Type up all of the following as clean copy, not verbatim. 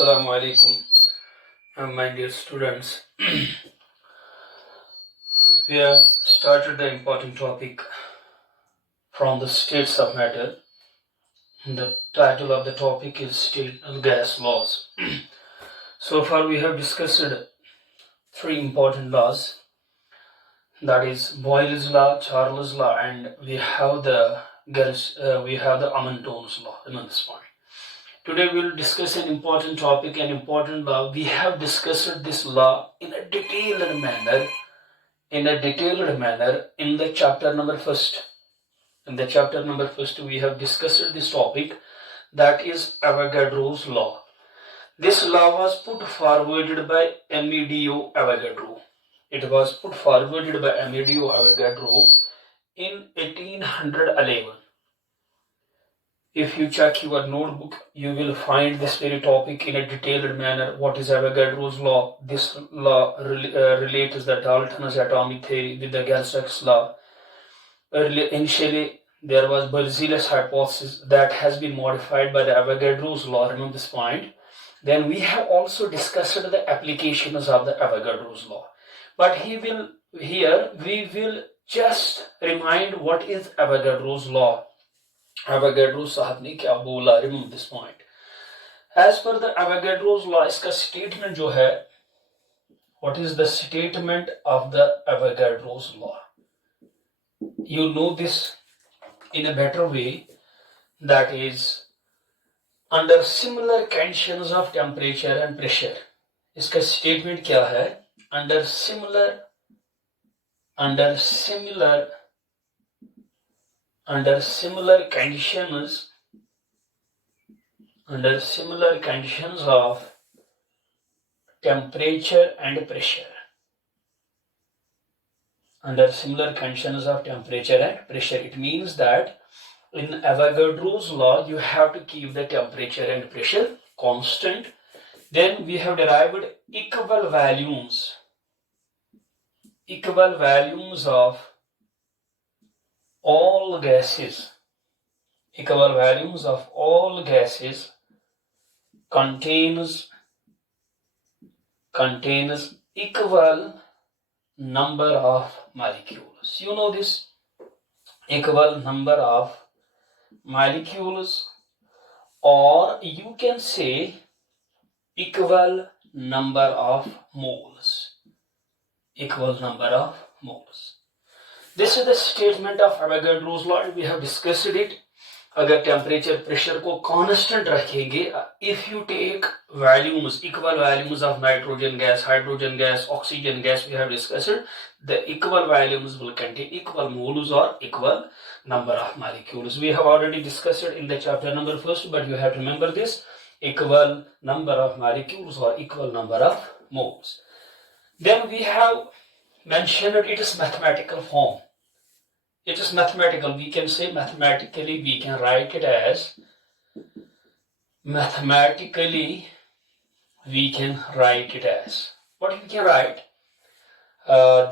Assalamu alaikum, my dear students. We have started the important topic from the states of matter. The title of the topic is State Gas Laws. So far, we have discussed three important laws, that is Boyle's law, Charles' law, and we have the Amontone's law. Remember this point. Today we will discuss an important topic, an important law. We have discussed this law in a detailed manner in the chapter number first. In the chapter number first, we have discussed this topic, that is Avogadro's law. This law was put forwarded by Amedeo Avogadro. It was put forwarded by Amedeo Avogadro in 1811. If you check your notebook, you will find this very topic in a detailed manner. What is Avogadro's law? This law relates the Dalton's atomic theory with the Galsak's law. Initially, there was Berzelius hypothesis that has been modified by the Avogadro's law. Remember this point. Then we have also discussed the applications of the Avogadro's law. But here we will just remind what is Avogadro's law. Avogadro साहब ने क्या बोला, remember this point. As per the Avogadro's law, इसका statement जो है, what is the statement of the Avogadro's law? You know this in a better way, that is under similar conditions of temperature and pressure. इसका statement क्या है? Under similar conditions of temperature and pressure. Under similar conditions of temperature and pressure, it means that in Avogadro's law, you have to keep the temperature and pressure constant. Then we have derived equal volumes of all gases. Equal volumes of all gases contains equal number of molecules. You know this, equal number of molecules, or you can say equal number of moles. This is the statement of Avogadro's law. We have discussed it. अगर temperature pressure को constant रखेंगे, if you take equal values of nitrogen gas, hydrogen gas, oxygen gas, we have discussed, the equal values will contain equal moles or equal number of molecules. We have already discussed it in the chapter number first, but you have to remember this, equal number of molecules or equal number of moles. Then we have mentioned its mathematical form. It is mathematical. We can say mathematically, we can write it as what we can write.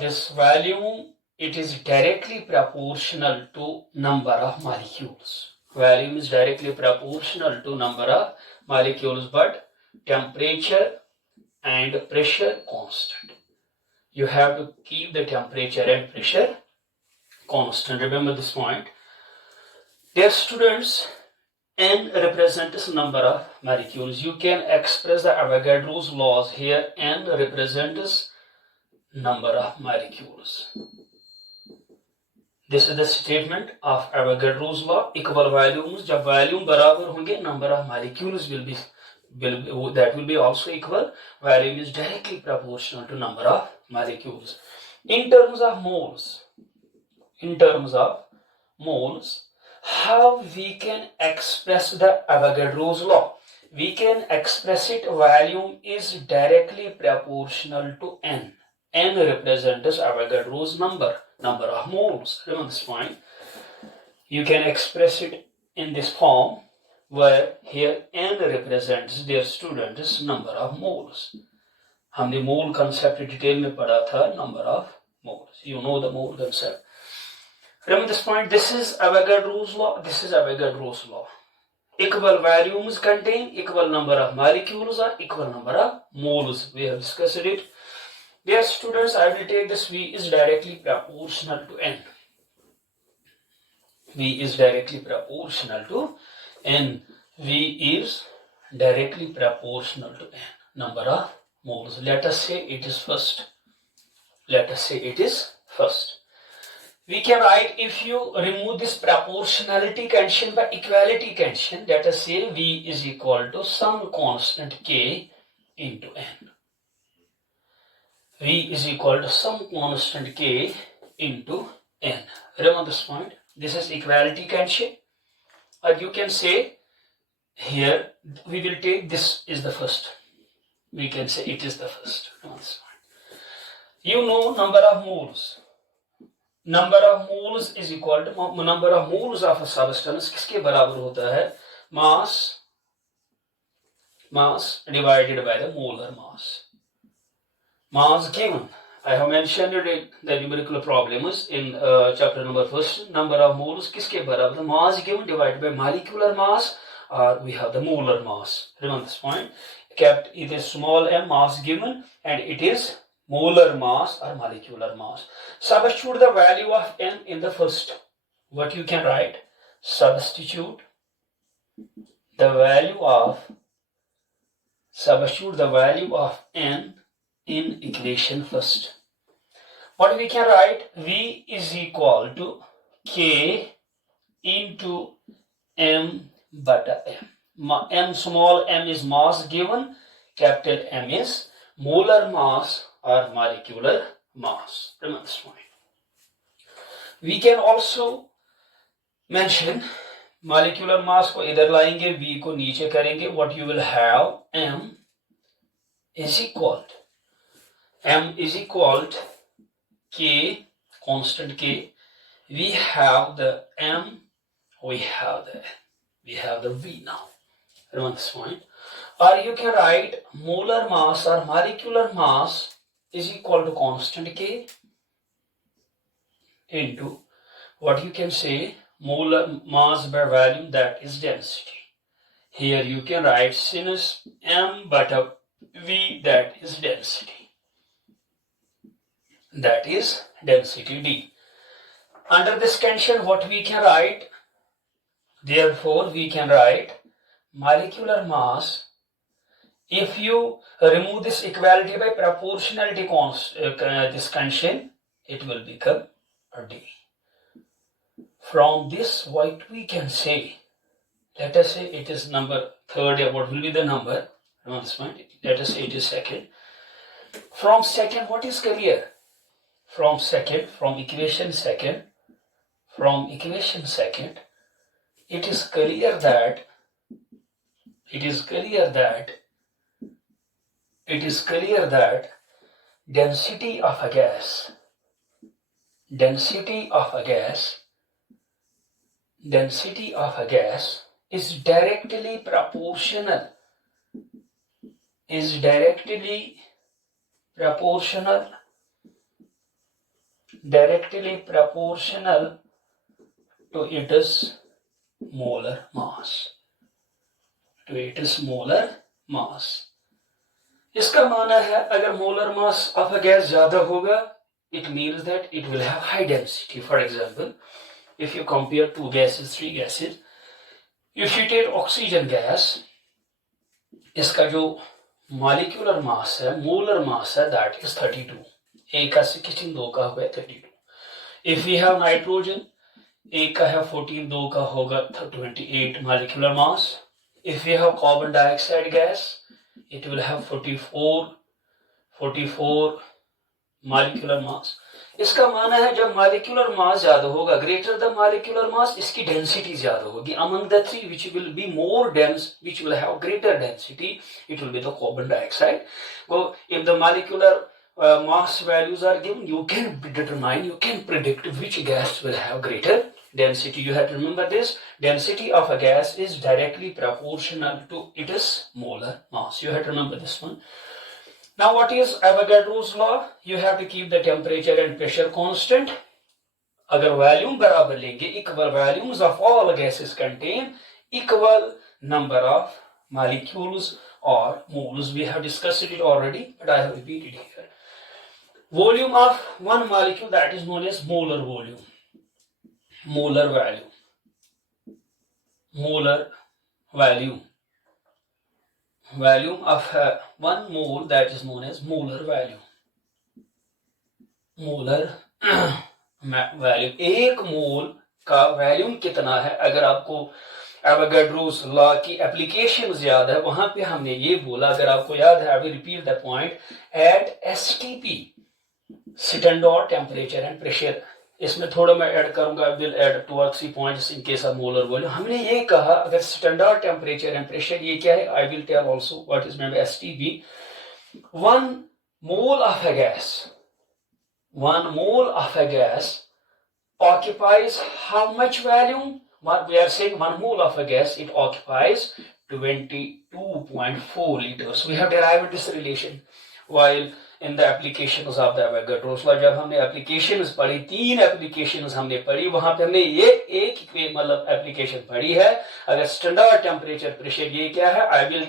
This volume, it is directly proportional to number of molecules. Volume is directly proportional to number of molecules, but temperature and pressure constant. You have to keep the temperature and pressure constant. Remember this point. Dear students, N represents number of molecules. You can express the Avogadro's laws here. N represents number of molecules. This is the statement of Avogadro's law. Equal volumes, जब volume बराबर होंगे, number of molecules will be also equal. Volume is directly proportional to number of molecules. In terms of moles, how we can express the Avogadro's law? We can express it, volume is directly proportional to N. N represents Avogadro's number of moles. Remember this point. You can express it in this form, where here N represents, their students, number of moles. हमने mole concept detail में पढ़ा था, number of moles. You know the mole concept. Remember this point. This is Avogadro's law. equal volumes contain equal number of molecules or equal number of moles. We have discussed it. Dear students, I will take this V is directly proportional to N. V is directly proportional to N. V is directly proportional to N number of moles. Let us say it is first. Let us say it is first. We can write, if you remove this proportionality condition by equality condition, let us say V is equal to some constant K into N. V is equal to some constant K into N. Remember this point. This is equality condition. Or you can say here we will take this is the first. We can say it is the first. Remember this point. You know number of moles. Number of moles is equal to number of moles of a substance किसके बराबर होता है? Mass divided by the molar mass. Mass given. I have mentioned it in the numerical problems in chapter number first. Number of moles किसके बराबर? The mass given divided by molecular mass, or we have the molar mass. Remember this point. Kept it is small m mass given and it is molar mass or molecular mass. Substitute the value of n in the first. What you can write? Substitute the value of n in equation first. What we can write? V is equal to K into M beta M. M, small m is mass given, capital M is molar mass or molecular mass. Remember this point. We can also mention molecular mass को इधर लाएंगे, V को नीचे करेंगे. What you will have? M is equal to K, constant K. We have the M, we have the V now. Remember this point. Or you can write molar mass or molecular mass is equal to constant K into what you can say molar mass by volume, that is density. Here you can write sinus M beta V, that is density. That is density D. Under this condition, what we can write? Therefore, we can write molecular mass. If you remove this equality by proportionality this condition, it will become a D. From this, what we can say? Let us say it is number third. What will be the number? Remember this point. Let us say it is second. From second, what is clear? From equation second, it is clear that density of a gas is directly proportional to its molar mass. इसका माना है अगर molar mass of a gas ज़्यादा होगा, it means that it will have high density. For example, if you compare three gases, if you take oxygen gas, इसका जो molecular mass है, molar mass है, that is 32. एक का 16, दो का होगा 32. If we have nitrogen, एक का है 14, दो का होगा 28 molecular mass. If we have carbon dioxide gas, it will have 44 molecular mass. इसका माना है जब molecular mass ज्यादा होगा, greater the molecular mass, इसकी density ज्यादा होगी. Among the three which will be more dense, which will have greater density, it will be the carbon dioxide. So if the molecular mass values are given, you can predict which gas will have greater density. You have to remember this. Density of a gas is directly proportional to its molar mass. You have to remember this one. Now what is Avogadro's law? You have to keep the temperature and pressure constant. अगर volume बराबर लेंगे, equal volumes of all gases contain equal number of molecules or moles. We have discussed it already, but I have repeated here. Volume of one molecule, that is known as molar volume, molar value, molar value. Volume of one mole, that is known as molar value, molar value. एक मोल का volume कितना है? अगर आपको Avogadro's law की application याद है, वहां पे हमने ये बोला, अगर आपको याद है, I will repeat the point, at STP, standard temperature and pressure. इसमें थोड़ा मैं ऐड करूंगा, I will add 2 or 3 points in case of molar volume. हमने ये कहा अगर स्टैंडर्ड टेम्परेचर एंड प्रेशर, ये क्या है, I will tell also what is meant by STP. 1 mole of a gas, 1 mole of a gas occupies how much volume? What we are saying, 1 mole of a gas, it occupies 22.4 liters. We have derived this relation while in the applications of the Avogadro's law. जब हमने applications पढ़ी, 3 applications हमने पढ़ी, वहां पे हमने ये एक मतलब application पढ़ी है. अगर standard temperature pressure ये क्या है, I will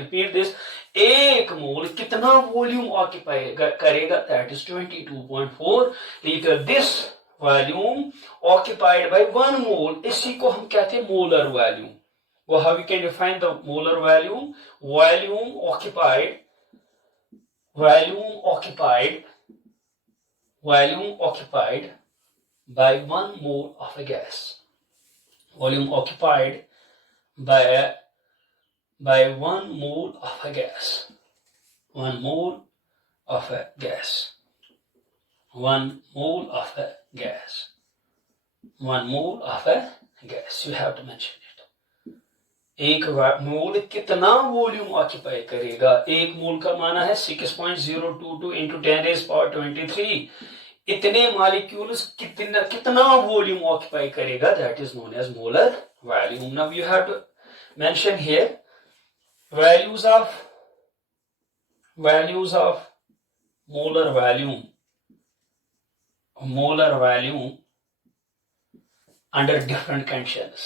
repeat this. एक मोल कितना वॉल्यूम ऑक्यूपाई करेगा, that is 22.4 liter. This volume occupied by 1 mole, इसी को हम कहते हैं molar volume. Well, how we can define the molar volume? Volume occupied by 1 mole of a gas. Volume occupied by 1 mole of a gas. 1 mole of a gas. 1 mole of a gas. 1 mole of a gas. You have to mention it. एक मोल कितना volume occupy करेगा? एक मोल का माना है 6.022 into 10⁻23. इतने molecules कितना volume occupy करेगा, that is known as molar volume. Now you have to mention here values of molar volume under different conditions.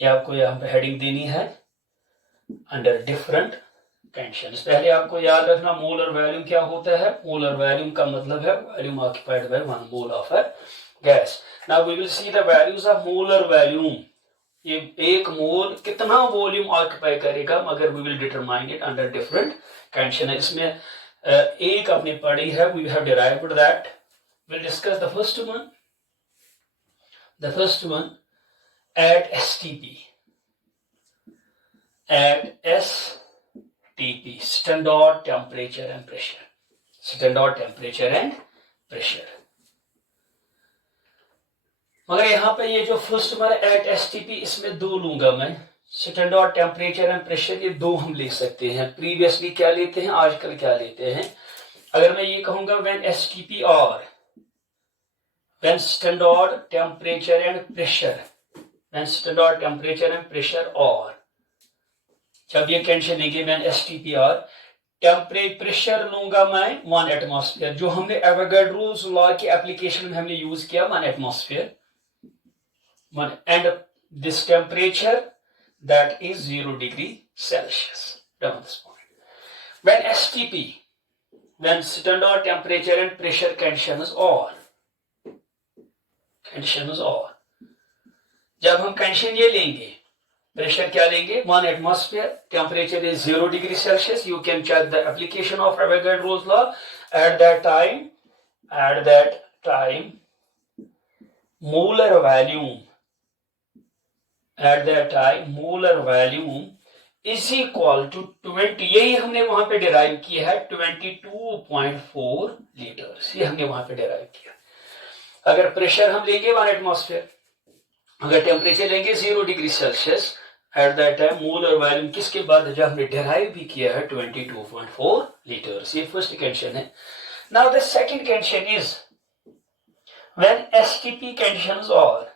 ये आपको यहाँ पे हेडिंग देनी है, अंडर डिफरेंट कंडीशंस. पहले आपको याद रखना मोलर वॉल्यूम क्या होता है. मोलर वॉल्यूम का मतलब है volume occupied by 1 mole of a gas. Now we will see the values of molar volume. ये एक मोल कितना वॉल्यूम ऑक्यूपाई करेगा, मगर we will determine it under different condition. इसमें एक आपने पढ़ी है, we have derived that. We'll discuss the first one. The first one at STP. At STP, standard temperature and pressure. Standard temperature and pressure. मगर यहाँ पे ये जो फर्स्ट हमारा एट एसटीपी, इसमें 2 लूंगा मैं. स्टैंडर्ड टेम्परेचर एंड प्रेशर, ये 2 हम लिख सकते हैं. प्रीवियसली क्या लेते हैं, आजकल क्या लेते हैं. अगर मैं ये कहूंगा व्हेन एसटीपी और when standard temperature and pressure, when standard temperature and pressure, और जब ये कंडीशन लेंगे व्हेन एसटीपी और टेम्परेचर प्रेशर लूंगा मैं 1 एटमॉस्फेयर. जो हमने एवोगाड्रोस लॉ की एप्लीकेशन में हमने यूज किया 1 atmosphere. And this temperature, that is 0 degree Celsius. Down this point. When STP, when standard temperature and pressure conditions are, जब हम कंडीशन ये लेंगे, प्रेशर क्या लेंगे 1 atmosphere, temperature is 0 degree Celsius. You can check the application of Avogadro's law. At that time, molar volume is equal to 20. यही हमने वहां पे डिराइव किया है 22.4 लीटर्स. ये हमने वहां पे डिराइव किया. अगर प्रेशर हम लेंगे 1 एटमॉस्फेयर, अगर टेम्परेचर लेंगे 0 degree Celsius, at that time molar volume किसके बाद जो हमने डिराइव भी किया है 22.4 लीटर्स. ये फर्स्ट कंडीशन है. Now the second condition is when STP conditions और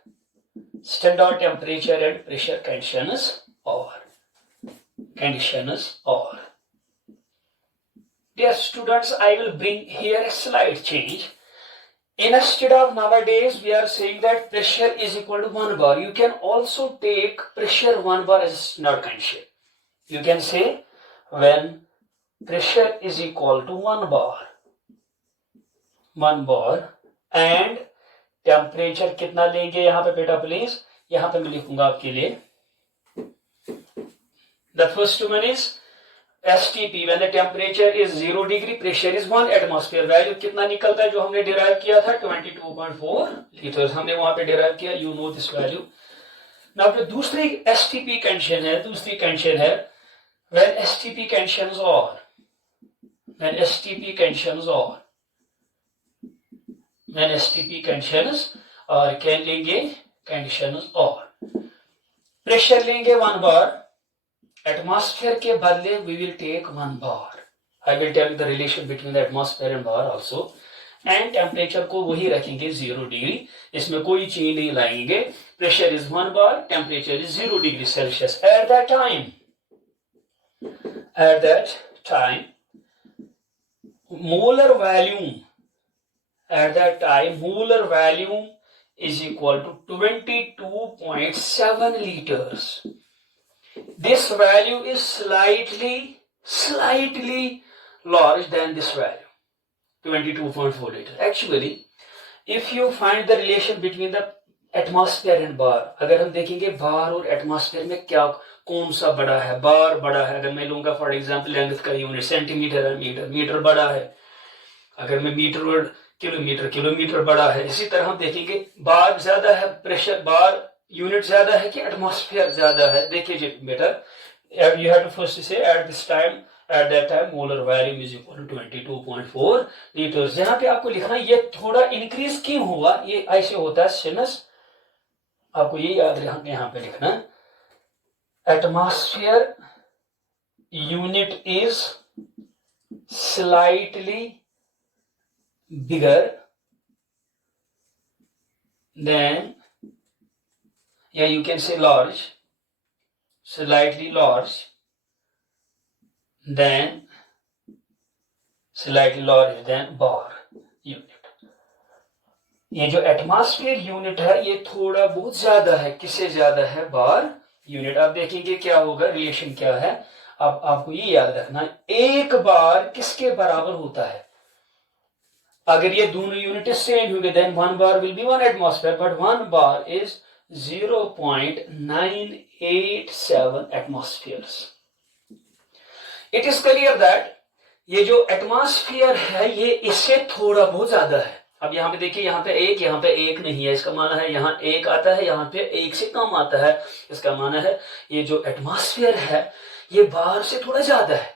standard temperature and pressure conditions are. Dear students, I will bring here a slight change. Instead of nowadays, we are saying that pressure is equal to 1 bar. You can also take pressure 1 bar as a standard condition. You can say when pressure is equal to 1 bar and temperature कितना लेंगे यहाँ पे बेटा please, यहाँ पे मैं लिखूंगा आपके लिए. The first one is STP, when the temperature is 0 degree, pressure is 1 atmosphere. Value कितना निकलता है जो हमने डिराइव किया था 22.4 लीटर, हमने वहां पे डिराइव किया. You know this value. Now जो दूसरी STP कंडीशन है, दूसरी कंडीशन है when STP conditions are, when STP conditions are, when STP conditions are, क्या लेंगे conditions are, प्रेशर लेंगे 1 बार, एटमॉस्फेयर के बदले we will take 1 bar. I will tell you the relation between the atmosphere and bar also. And temperature को वही रखेंगे 0 degree, इसमें कोई चेंज नहीं लाएंगे. Pressure is 1 bar, temperature is 0 degree Celsius. At that time molar volume is equal to 22.7 liters. This value is slightly large than this value, 22.4 liter. Actually, if you find the relation between the atmosphere and bar, अगर हम देखेंगे बार और atmosphere में क्या कौन सा बड़ा है, बार बड़ा है. अगर मैं लूंगा फॉर एग्जांपल लेंथ का यूनिट सेंटीमीटर है, मीटर बड़ा है. अगर मैं मीटर और किलोमीटर बड़ा है. इसी तरह हम देखेंगे बार ज्यादा है, प्रेशर बार यूनिट ज्यादा है कि एटमॉस्फेयर ज्यादा है. देखिए जी बेटा, you have to first say at that time molar volume is equal to 22.4 liters. यहाँ पे आपको लिखना ये थोड़ा इंक्रीज क्यों हुआ, ये ऐसे होता है सिनस, आपको ये याद रखना. यहाँ पे लिखना atmosphere unit is slightly bigger than, yeah, you can say large, slightly large than bar unit. ये जो एटमॉस्फेयर यूनिट है ये थोड़ा बहुत ज्यादा है. किससे ज्यादा है? बार यूनिट. आप देखेंगे क्या होगा, रिलेशन क्या है. अब आपको ये याद रखना, एक बार किसके बराबर होता है? अगर ये दोनों यूनिट सेम होंगे then 1 bar will be 1 atmosphere, but 1 bar is 0.987 atmospheres. It is clear that ये जो एटमॉस्फेयर है ये इससे थोड़ा बहुत ज्यादा है. अब यहाँ पे देखिए, यहाँ पे एक नहीं है, इसका माना है यहाँ एक आता है, यहाँ पे एक से कम आता है. इसका माना है ये जो एटमॉस्फेयर है ये बाहर से थोड़ा ज्यादा है.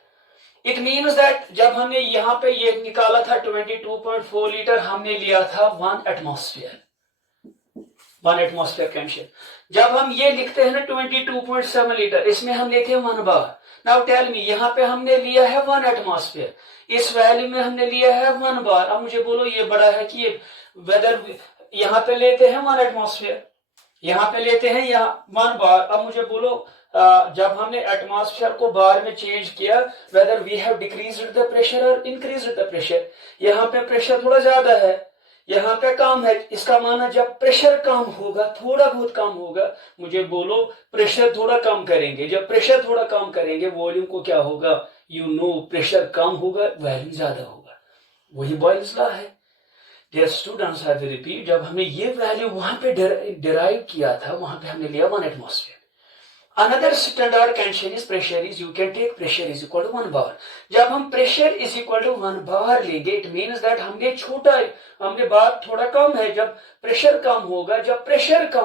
इट मीन्स दैट जब हमने यहाँ पे ये निकाला था 22.4 लीटर, हमने लिया था 1 एटमॉस्फेयर कंडीशन. जब हम ये लिखते हैं ना 22.7 लीटर, इसमें हम लेते हैं 1 बार. नाउ टेल मी, यहाँ पे हमने लिया है 1 एटमॉस्फेयर, इस वैल्यू में हमने लिया है 1 बार. अब मुझे बोलो ये बड़ा है कि ये, वेदर यहाँ पे लेते हैं 1 एटमॉस्फेयर, यहाँ पे लेते हैं यहाँ 1 बार. अब मुझे बोलो जब हमने एटमॉस्फेयर को बार में चेंज किया, whether we have decreased the pressure और इंक्रीज्ड द प्रेशर. यहाँ पे प्रेशर थोड़ा ज्यादा है, यहाँ पे कम है. इसका माना जब प्रेशर कम होगा, थोड़ा बहुत कम होगा, मुझे बोलो प्रेशर थोड़ा कम करेंगे. जब प्रेशर थोड़ा कम करेंगे वॉल्यूम को क्या होगा, यू नो, प्रेशर कम होगा वॉल्यूम ज्यादा होगा. वही बॉयल्स लॉ है. Dear students, I will repeat, जब हमने ये वैल्यू वहां पे डिराइव किया था, वहां पे हमने लिया 1 atmosphere. Another standard condition is pressure is, you can take pressure is equal to 1 bar. जब हम pressure is equal to 1 bar लेंगे, it means that हमने बार थोड़ा कम है. जब प्रेशर कम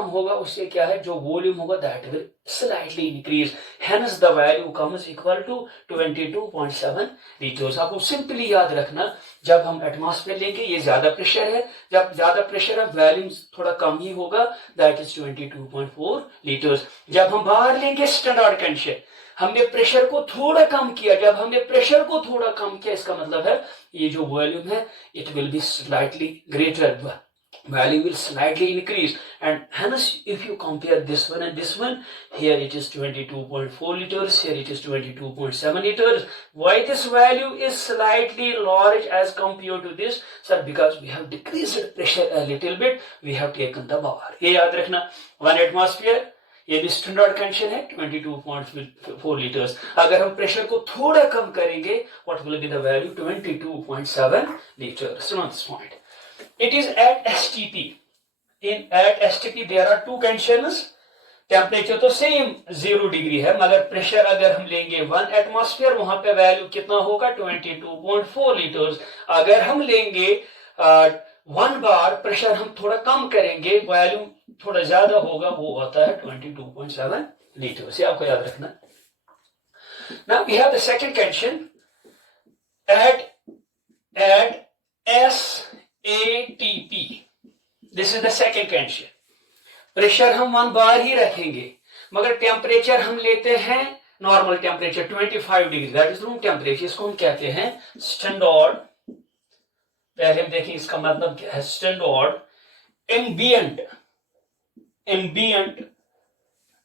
होगा, उससे क्या है, जो वॉल्यूम होगा that will slightly increase. Hence the value comes equal to 22.7 liters. आपको सिंपली याद रखना, जब हम एटमॉस्फेयर लेंगे ये ज्यादा प्रेशर है, जब ज्यादा प्रेशर है वॉल्यूम थोड़ा कम ही होगा, दैट इज 22.4 लीटर्स. जब हम बाहर लेंगे स्टैंडर्ड कंडीशन, हमने प्रेशर को थोड़ा कम किया. जब हमने प्रेशर को थोड़ा कम किया, इसका मतलब है ये जो वॉल्यूम है it will be slightly greater, value will slightly increase, and hence if you compare this one and this one, here it is 22.4 liters, here it is 22.7 liters. Why this value is slightly large as compared to this? Sir, because we have decreased pressure a little bit, we have taken the bar. ये याद रखना, 1 atmosphere, ये भी standard condition है 22.4 litres. अगर हम pressure को थोड़ा कम करेंगे, what will be the value? 22.7 liters. Note this point. It is at STP. At STP there are two conditions. Temperature तो सेम 0 डिग्री है, मगर प्रेशर अगर हम लेंगे 1 एटमॉस्फेयर, वहां पे वैल्यू कितना होगा? 22.4 लीटर्स. अगर हम लेंगे 1 बार, प्रेशर हम थोड़ा कम करेंगे, वैल्यू थोड़ा ज्यादा होगा, वो आता है 22.7 लीटर्स. ये आपको याद रखना. Now we have the second condition. At SATP, this is the second condition. Pressure हम 1 बार ही रखेंगे, मगर टेम्परेचर हम लेते हैं normal temperature 25 degree, that is room temperature. इसको हम कहते हैं स्टैंडर्ड. पहले हम देखें इसका मतलब क्या है. Standard ambient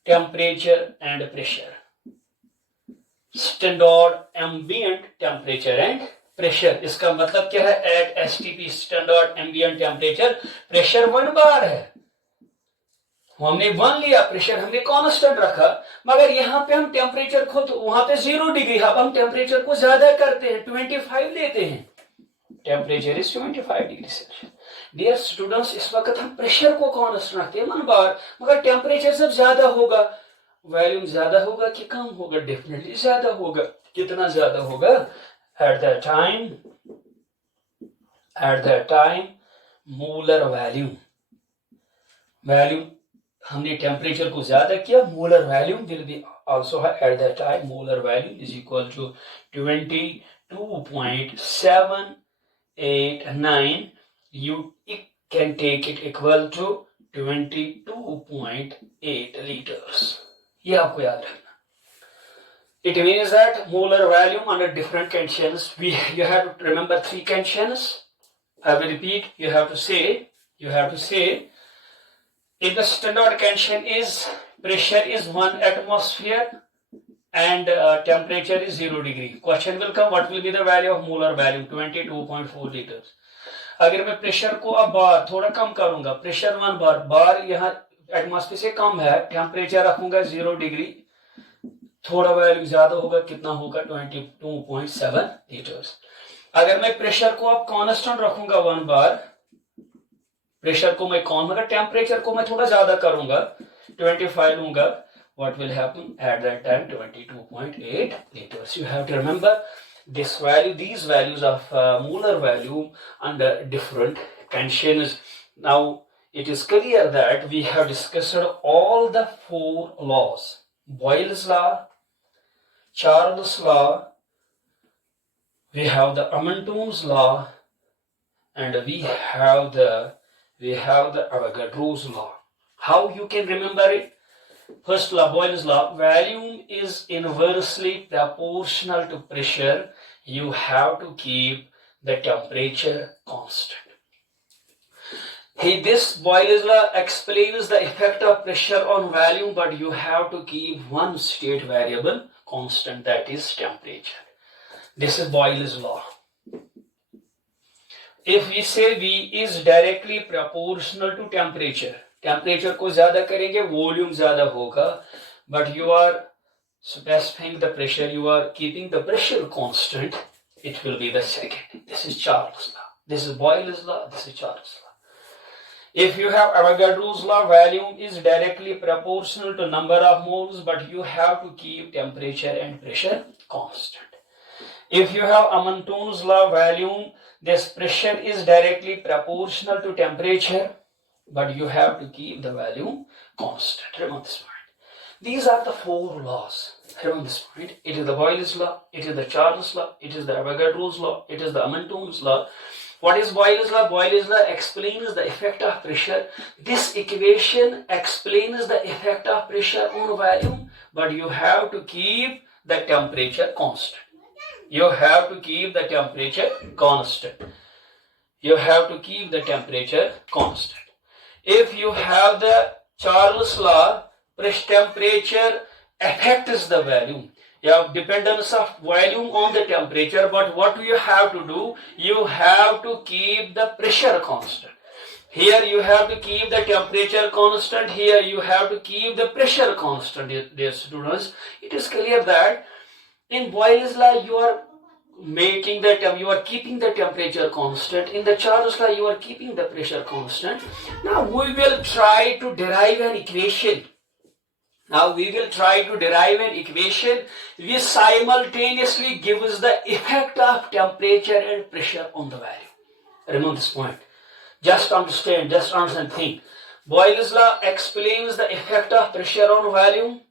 temperature and pressure. Standard ambient temperature and pressure. इसका मतलब क्या है? At STP standard ambient temperature, pressure 1 bar है, हमने 1 लिया, प्रेशर हमने कांस्टेंट रखा, मगर यहाँ पे हम टेम्परेचर को, तो वहां पे 0 डिग्री, अब हम टेम्परेचर को ज्यादा करते हैं, 25 लेते हैं. Temperature is 25 degree Celsius. Dear students, इस वक्त हम प्रेशर को कांस्टेंट रखते हैं 1 बार, मगर टेम्परेचर जब ज्यादा होगा, वॉल्यूम ज्यादा होगा कि कम होगा? डेफिनेटली ज्यादा होगा. कितना ज्यादा होगा? At the time molar volume हमने टेम्परेचर को ज्यादा किया, molar volume will be also at the time molar volume is equal to 22.789. you can take it equal to 22.8 liters. ये आपको याद रखना. It means that molar volume under different conditions, you have to remember 3 conditions. I will repeat. You have to say if the standard condition is pressure is 1 atmosphere and temperature is 0 degree. Question will come, what will be the value of molar volume? 22.4 liters. अगर मैं pressure को अब बार थोड़ा कम करूंगा, pressure 1 बार यहाँ atmosphere से कम है, temperature रखूंगा 0 डिग्री, थोड़ा वैल्यू ज्यादा होगा, कितना होगा? 22.7 लीटर्स. अगर मैं प्रेशर को अब कांस्टेंट रखूंगा 1 बार, प्रेशर को मैं मगर टेम्परेचर को मैं थोड़ा ज्यादा करूंगा, 25 लूंगा, what will happen at that time? 22.8 liters. You have to remember these values of molar volume under different conditions. Now it is clear that we have discussed all the 4 laws: Boyle's law, Charles' law, we have the Amontoon's law, and we have the Avogadro's law. How you can remember it? First law, Boyle's law, volume is inversely proportional to pressure. You have to keep the temperature constant. This Boyle's law explains the effect of pressure on volume, but you have to keep one state variable constant, that is temperature. This is Boyle's law. If we say V is directly proportional to temperature, temperature को ज्यादा करेंगे, volume ज्यादा होगा, but you are specifying the pressure, you are keeping the pressure constant, it will be the second. This is Charles' law. This is Boyle's law. This is Charles' law. If you have Avogadro's law, volume is directly proportional to number of moles, but you have to keep temperature and pressure constant. If you have Amontoon's law, volume, this pressure is directly proportional to temperature, but you have to keep the volume constant. Remember this point. These are the 4 laws. Remember this point. It is the Boyle's law, it is the Charles' law, it is the Avogadro's law, it is the Amontoon's law. What is Boyle's law? Boyle's law explains the effect of pressure. This equation explains the effect of pressure on volume, but you have to keep the temperature constant. You have to keep the temperature constant. you have to keep the temperature constant. If you have the Charles law, temperature affects the volume. You have dependence of volume on the temperature, but what do you have to do? You have to keep the pressure constant. Here you have to keep the temperature constant. Here you have to keep the pressure constant, dear students. It is clear that in Boyle's law you are you are keeping the temperature constant. In the Charles law you are keeping the pressure constant. Now we will try to derive an equation. Which simultaneously gives the effect of temperature and pressure on the value. Remember this point. Just understand, think. Boyle's law explains the effect of pressure on volume.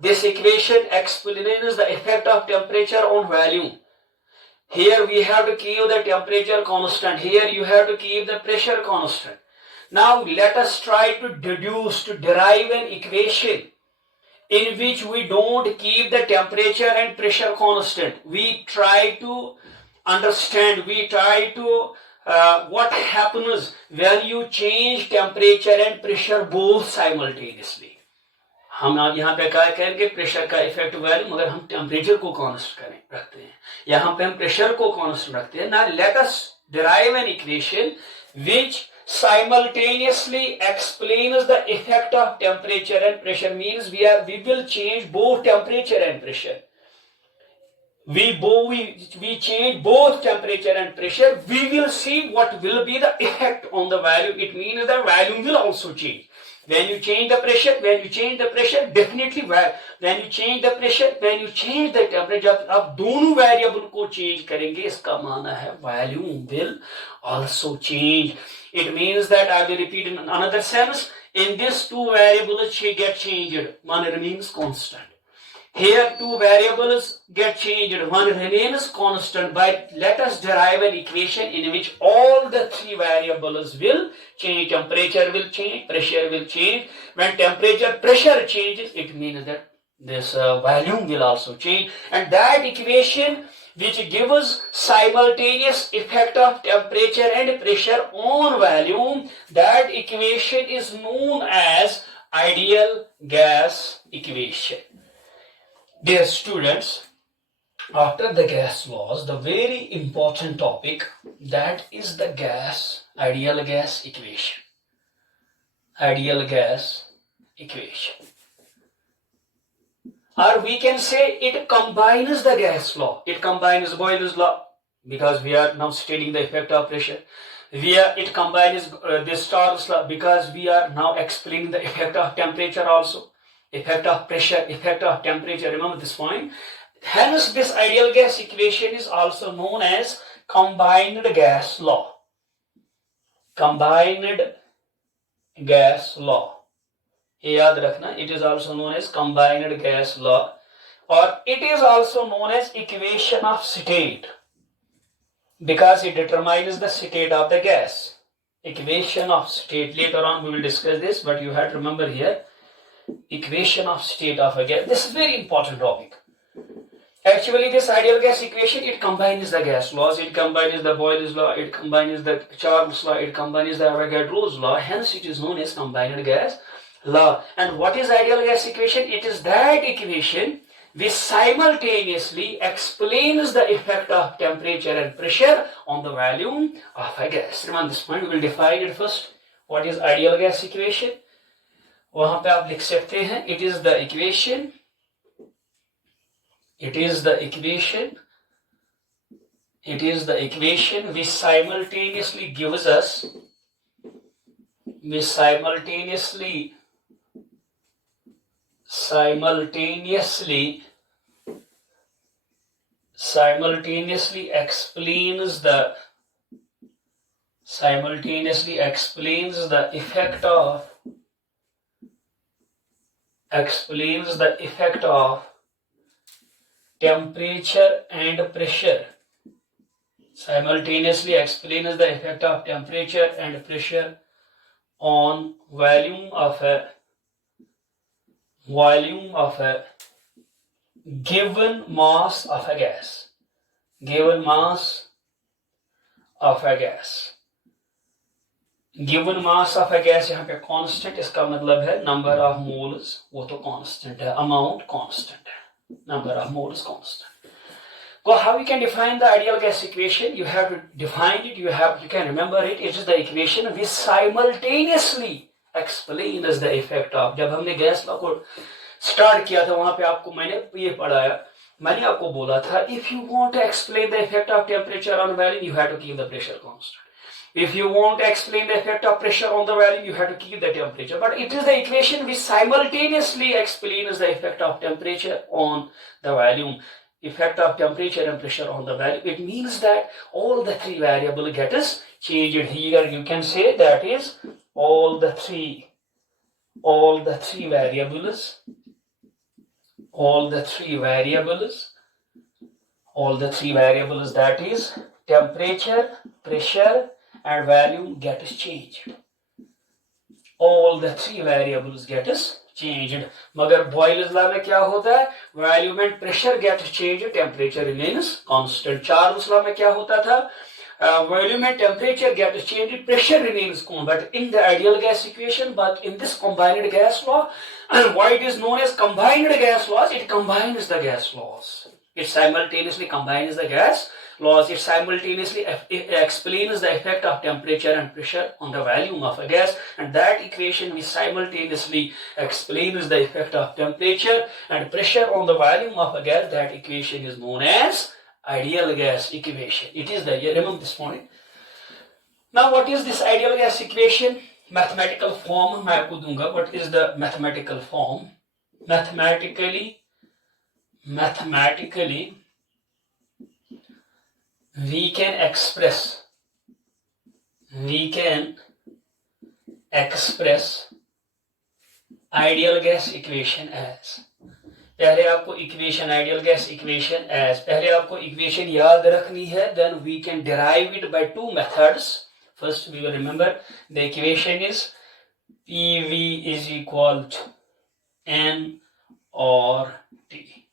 This equation explains the effect of temperature on volume. Here we have to keep the temperature constant. Here you have to keep the pressure constant. Now let us try to derive an equation in which we don't keep the temperature and pressure constant. We try to understand, what happens when you change temperature and pressure both simultaneously. हम आप यहाँ पे क्या करेंगे, pressure का effect value मगर हम temperature को कांस्टेंट रखते हैं, यहाँ पे हम प्रेशर को कांस्टेंट रखते हैं. Now let us derive an equation which simultaneously explains the effect of temperature and pressure. Means we will change both temperature and pressure. We change both temperature and pressure. We will see what will be the effect on the value. It means the value will also change. When you change the pressure, definitely when you change the pressure, when you change the temperature, जब आप दोनों variable को change करेंगे, इसका माना है volume will also change. It means that I will repeat in another sense. In this two variables get changed, one remains constant. Here two variables get changed, one remains constant. But let us derive an equation in which all the three variables will change. Temperature will change, pressure will change. When pressure changes, it means that this volume will also change. And that equation which gives simultaneous effect of temperature and pressure on volume, that equation is known as ideal gas equation. Dear students, after the gas laws, the very important topic, that is the ideal gas equation. Ideal gas equation. Or we can say it combines the gas law. It combines Boyle's law, because we are now studying the effect of pressure. It combines this Charles law, because we are now explaining the effect of temperature also. Effect of pressure, effect of temperature. Remember this point. Hence, this ideal gas equation is also known as combined gas law. Combined gas law. याद रखना, it is also known as combined gas law, or it is also known as equation of state, because it determines the state of the gas. Equation of state. Later on we will discuss this, but you have to remember here, equation of state of a gas. This is very important topic. Actually, this ideal gas equation, it combines the gas laws, it combines the Boyle's law, it combines the Charles law, it combines the Avogadro's law. Hence, it is known as combined gas law. And what is ideal gas equation? It is that equation which simultaneously explains the effect of temperature and pressure on the volume of a gas. Remember this point, we will define it first. What is ideal gas equation? वहां पे आप लिख सकते हैं, it is the equation which simultaneously gives us simultaneously explains the effect of temperature and pressure. Simultaneously explains the effect of temperature and pressure on volume of a given mass of a gas. Given mass of a gas. Given mass of a gas यहाँ पे constant, इसका मतलब है number of moles वो तो constant है, amount constant है, number of moles constant. So how you can define the ideal gas equation? You have to define it. You can remember it. It is the equation which simultaneously explains the effect of. जब हमने gas law को start किया था वहां पे आपको मैंने ये पढ़ाया, मैंने आपको बोला था if you want to explain the effect of temperature on volume, you have to keep the pressure constant. If you want to explain the effect of pressure on the volume, you have to keep the temperature. But it is the equation which simultaneously explains the effect of temperature on the volume, effect of temperature and pressure on the volume. It means that all the three variables get us changed. Here you can say that is all the three variables that is temperature, pressure and volume get changed. All the three variables get changed. मगर Boyle's law में क्या होता है? Volume and pressure get changed, temperature remains constant. Charles law में क्या होता था? Volume and temperature get changed, pressure remains constant. But in the ideal gas equation, but in this combined gas law, and why it is known as combined gas laws, it combines the gas laws. It simultaneously combines the gas laws. It simultaneously explains the effect of temperature and pressure on the volume of a gas, and that equation which simultaneously explains the effect of temperature and pressure on the volume of a gas, that equation is known as ideal gas equation. It is the, remember this point. Now what is this ideal gas equation? Mathematical form मैं आपको दूंगा. What is the mathematical form? Mathematically we can express ideal gas equation as, पहले आपको equation ideal gas equation as, पहले आपको equation याद रखनी है. Then we can derive it by two methods. First we will remember the equation is PV is equal to N or T.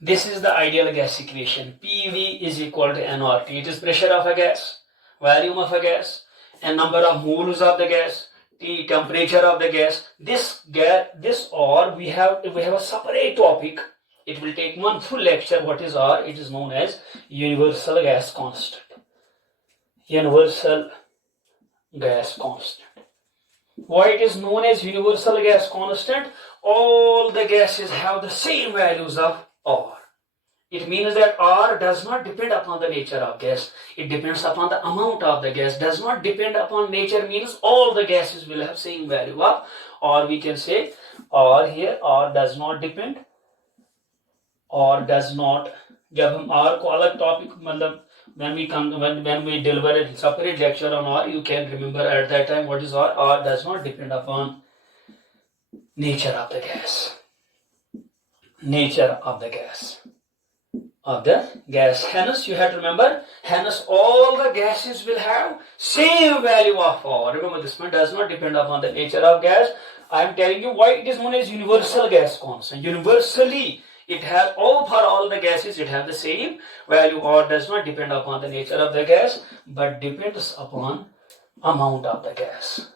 This is the ideal gas equation. PV is equal to N or T. It is pressure of a gas, volume of a gas, and number of moles of the gas, T temperature of the gas. This or we have a separate topic. It will take one full lecture. What is R? It is known as universal gas constant. Universal gas constant. Why it is known as universal gas constant? All the gases have the same values of R. It means that R does not depend upon the nature of gas. It depends upon the amount of the gas. Does not depend upon nature means all the gases will have same value of, or we can say R here, R does not depend, or does not. जब हम R को अलग topic मतलब when we deliver a separate lecture on R, you can remember at that time what is R. R does not depend upon nature of the gas. Nature of the gas. Hence you have to remember, hence all the gases will have same value of R. Remember, this one does not depend upon the nature of gas. I am telling you why it is known as universal gas constant. Universally it has, for all the gases it has the same value. R does not depend upon the nature of the gas, but depends upon amount of the gas.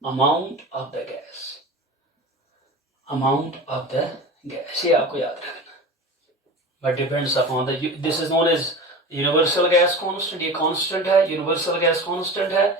Amount of the gas. ये आपको याद रखना. But depends upon the, this is known as universal gas constant. ये constant है, universal gas constant है.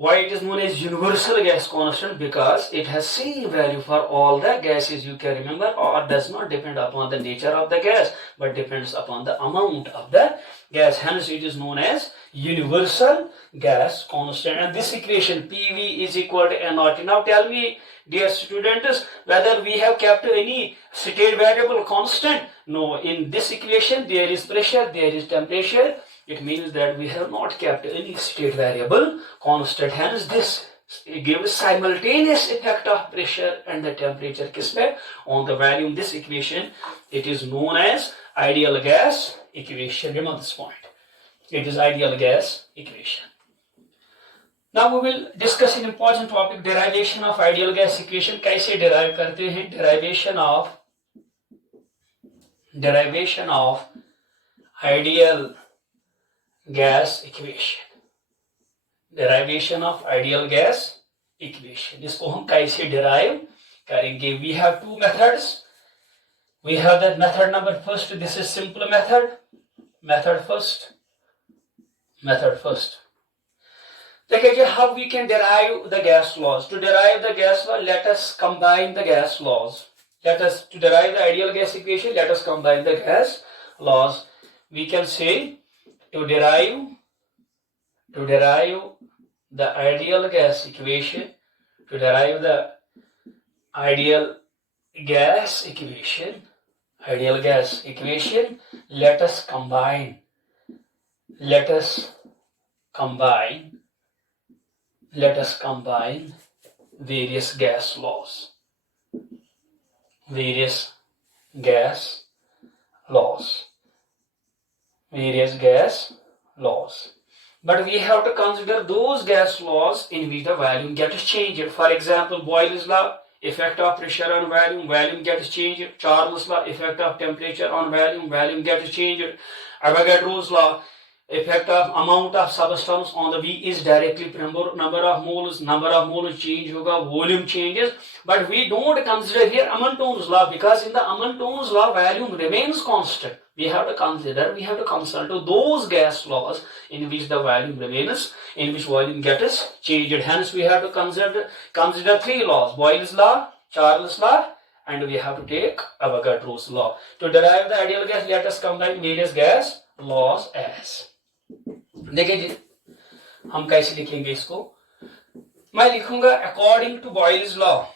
Why it is known as universal gas constant? Because it has same value for all the gases. You can remember, R does not depend upon the nature of the gas, but depends upon the amount of the gas. Hence it is known as universal gas constant. And this equation PV is equal to N0. Now tell me, dear students, whether we have kept any state variable constant? No. In this equation there is pressure, there is temperature. It means that we have not kept any state variable constant. Hence this gives simultaneous effect of pressure and the temperature on the volume. This equation, it is known as ideal gas equation. Remember this point. It is ideal gas equation. Now we will discuss an important topic, derivation of ideal gas equation. कैसे derive करते हैं? Derivation of ideal gas equation. Derivation of ideal gas equation. इसको हम कैसे derive करेंगे? We have two methods. We have that method number first. This is simple method. Method first. देखिए how we can derive the gas laws. To derive the gas law, let us combine the gas laws. To derive the ideal gas equation, let us combine the gas laws. We can say to derive the ideal gas equation, let us combine various gas laws. But we have to consider those gas laws in which the volume gets changed. For example, Boyle's law, effect of pressure on volume gets changed. Charles' law, effect of temperature on volume gets changed. Avogadro's law, effect of amount of substance on the V is directly number of moles change hoga, volume changes. But we don't consider here Amontone's law, because in the Amontone's law volume remains constant. We have to consult those gas laws in which the volume remains, in which volume gets changed. Hence we have to consider three laws: Boyle's law, Charles' law, and we have to take Avogadro's law. To derive the ideal gas, let us combine various gas laws as. देखिए जी, हम कैसे लिखेंगे इसको? मैं लिखूंगा according to Boyle's law.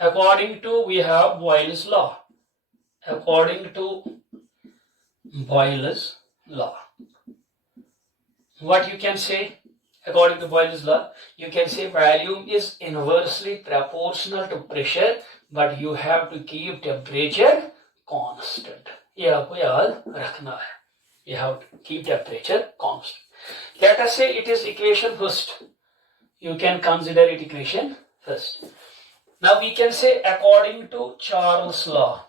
According to Boyle's law. What you can say according to Boyle's law? You can say volume is inversely proportional to pressure, but you have to keep temperature constant. ये आपको याद रखना है. You have to keep temperature constant. Let us say it is equation first. You can consider it equation first. Now we can say according to Charles' law.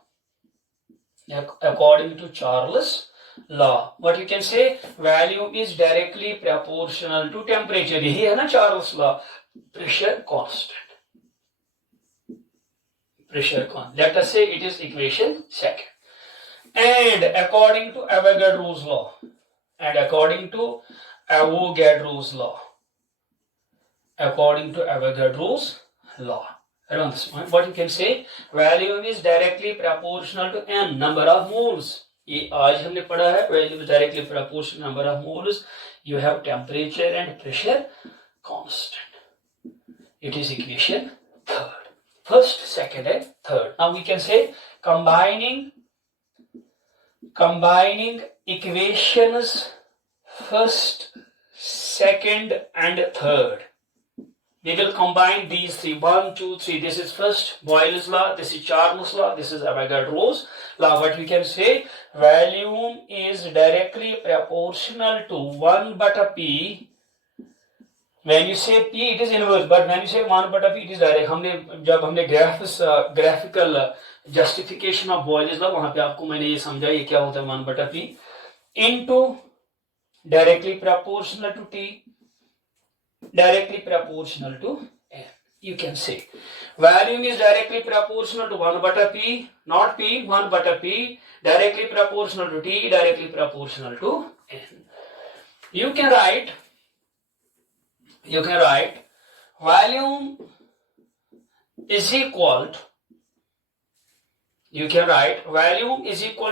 What you can say? Volume is directly proportional to temperature. यही है ना Charles' law. Pressure constant. Let us say it is equation second. And according to Avogadro's law, around this point, what you can say? Volume is directly proportional to n number of moles. ये आज हमने पढ़ा है. Volume is directly proportional to number of moles. You have temperature and pressure constant. It is equation third. First, second, and third. Now we can say combining equations first, second, and third. We will combine these three. 1, 2, 3. This is first Boyle's law. This is Charles' law. This is Avogadro's law. What we can say? Volume is directly proportional to 1/P. When you say P, it is inverse. But when you say 1/P, it is direct. जब हमने graphical justification of Boyle's law, वहाँ पे आपको मैंने ये समझा ये क्या होता है 1/P into directly proportional to T, directly proportional to N. You can say volume is directly proportional to 1/P, not P, 1/P, directly proportional to T, directly proportional to N. You can write volume is equal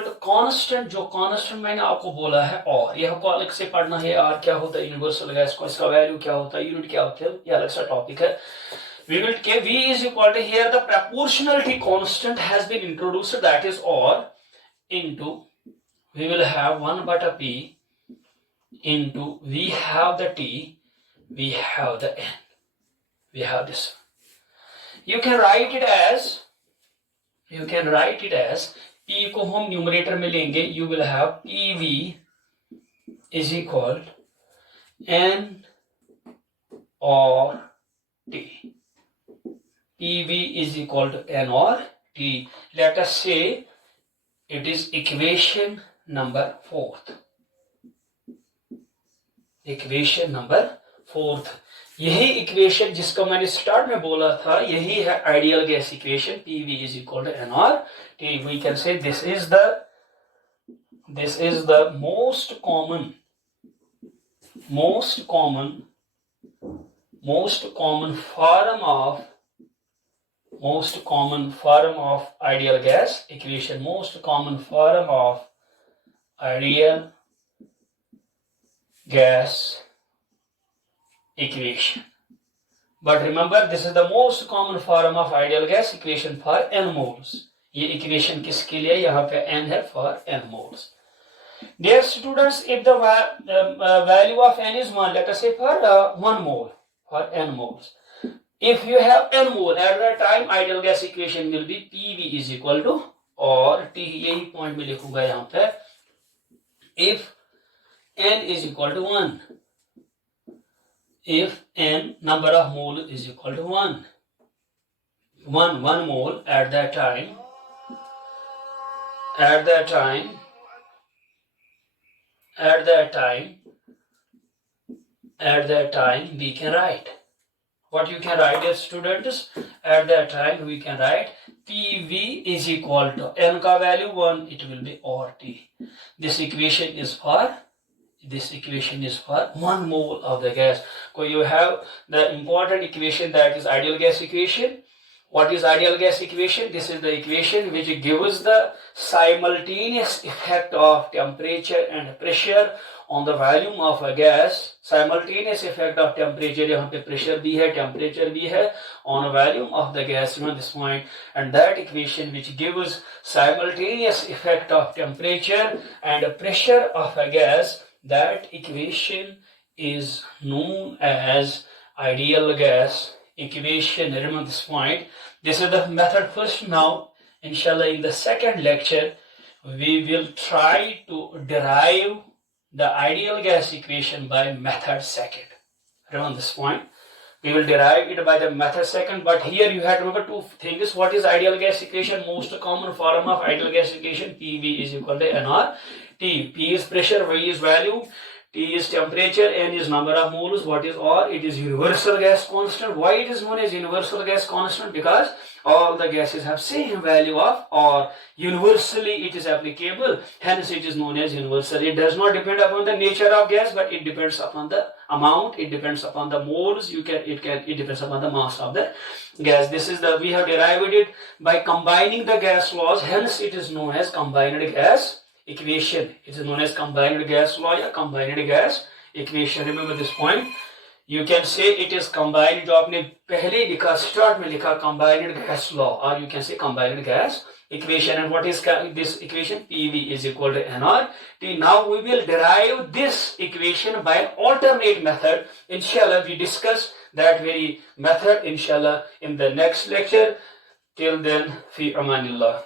to, constant. जो constant मैंने आपको बोला है और यह को अलग से पढ़ना है. R क्या होता है, यूनिवर्सल गैस को, इसका वैल्यू क्या होता है, यूनिट क्या होता है, ये अलग सा टॉपिक है. We will take V is equal to, here the proportionality constant has been introduced, that is R, into we will have 1/P into we have the T, we have the N, we have this. You can write it as P को हम numerator में लेंगे. You will have PV is equal N or T. PV is equal to N or T. Let us say it is equation number 4। Equation number 4। यही equation जिसको मैंने start में बोला था, यही है ideal gas equation, PV is equal to nRT। We can say this is the most common form of ideal gas equation, most common form of ideal gas equation. But remember, this is the most common form of ideal gas equation for n moles. ये equation किसके लिए? यहाँ पे n है for n moles. Dear students, if the value of n is 1, let us say for 1 mole, for n moles. If you have n mole, at that time ideal gas equation will be PV is equal to, और T यही point में लिखूंगा यहाँ पे, if n is equal to 1, if n number of mole is equal to 1 mole, at that time we can write what you can write as students. At that time we can write PV is equal to n ka value 1, it will be RT. This equation is for 1 mole of the gas. So you have the important equation, that is ideal gas equation. What is ideal gas equation? This is the equation which gives the simultaneous effect of temperature and pressure on the volume of a gas. Simultaneous effect of temperature, यहाँ पे pressure भी है, temperature भी है, on a volume of the gas, this point. And that equation which gives simultaneous effect of temperature and pressure of a gas, that equation is known as ideal gas equation. Remember this point. This is the method first. Now, inshallah, in the second lecture, we will try to derive the ideal gas equation by method second. Remember this point. We will derive it by the method second, but here you have to remember two things. What is ideal gas equation? Most common form of ideal gas equation, PV is equal to nRT. P is pressure, V is volume, T is temperature, N is number of moles. What is R? It is universal gas constant. Why it is known as universal gas constant? Because all the gases have same value of R. Universally it is applicable, hence it is known as universal. It does not depend upon the nature of gas, but it depends upon the amount, it depends upon the moles, it depends upon the mass of the gas. This is we have derived it by combining the gas laws, hence it is known as combined gas equation. It is known as combined gas law या combined gas equation. Remember this point. You can say it is combined, जो आपने पहले लिखा, start में लिखा combined gas law, or you can say combined gas equation. And what is this equation? PV is equal to nRT. Now we will derive this equation by an alternate method. Inshallah, we discuss that very method, inshallah, in the next lecture. Till then, fi amanillah.